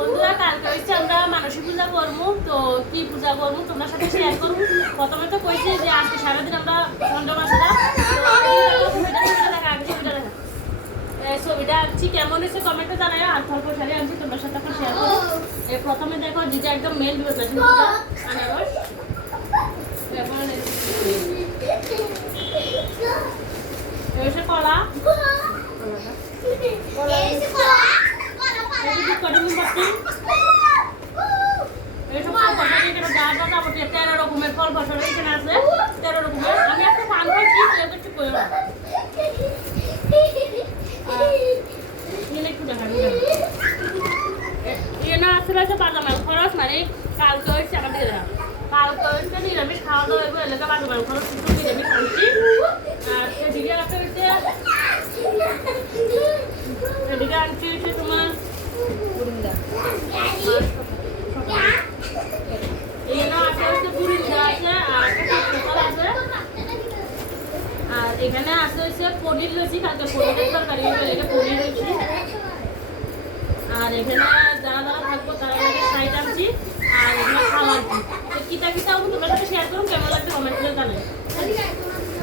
বন্ধুরা কালকে হচ্ছে আমরা মানসিক পূজা করবো, তো কি পূজা করবো তোমার সাথে শেয়ার করবো। প্রথমে তো কইছি যে আজকে সারাদিন আমরা চন্দ্রমাসটা ছবিটা আঁকছি, কেমন হয়েছে কমেন্টে জানাই। আর ফল শাড়ি আনছি তোমার সাথে এখন শেয়ার করবো। প্রথমে দেখো যেটা একদম মেন আনারস, এবার কলা তেরো রকমের ফল ফসল এখানে আছে, 13 রকমের। আমি একটা পান করছি একটু করে একটু দেখাবি না আসলে হচ্ছে বাদামের খরচ, মানে কালকে হচ্ছে আমার দিকে দেখা কালকে হচ্ছে নিরামিষ খাওয়া দাওয়া এগুলো এলাকা বাদামের খরচ কিন্তু নিরামিষ আনছি। আর সেদিকে একটা হচ্ছে এদিকে আনছি হচ্ছে তোমার আর এখানে আছে হচ্ছে পনির লুচি, কালকে পনিরের তরকারি পনির লুচি। আর এখানে যারা যারা থাকবো তারা সাইড